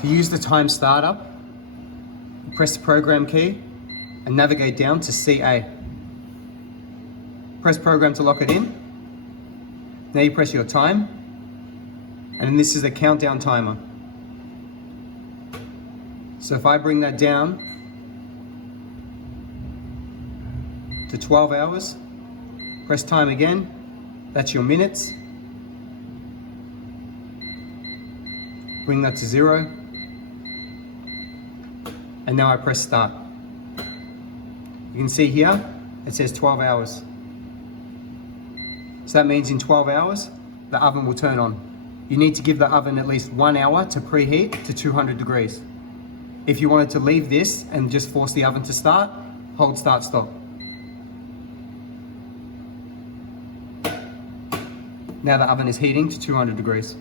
To use the time starter, press the program key and navigate down to CA. Press program to lock it in. Now you press your time, and this is a countdown timer. So if I bring that down to 12 hours, press time again, that's your minutes. Bring that to 0. And now I press start. You can see here, it says 12 hours. So that means in 12 hours, the oven will turn on. You need to give the oven at least 1 hour to preheat to 200 degrees. If you wanted to leave this and just force the oven to start, hold start stop. Now the oven is heating to 200 degrees.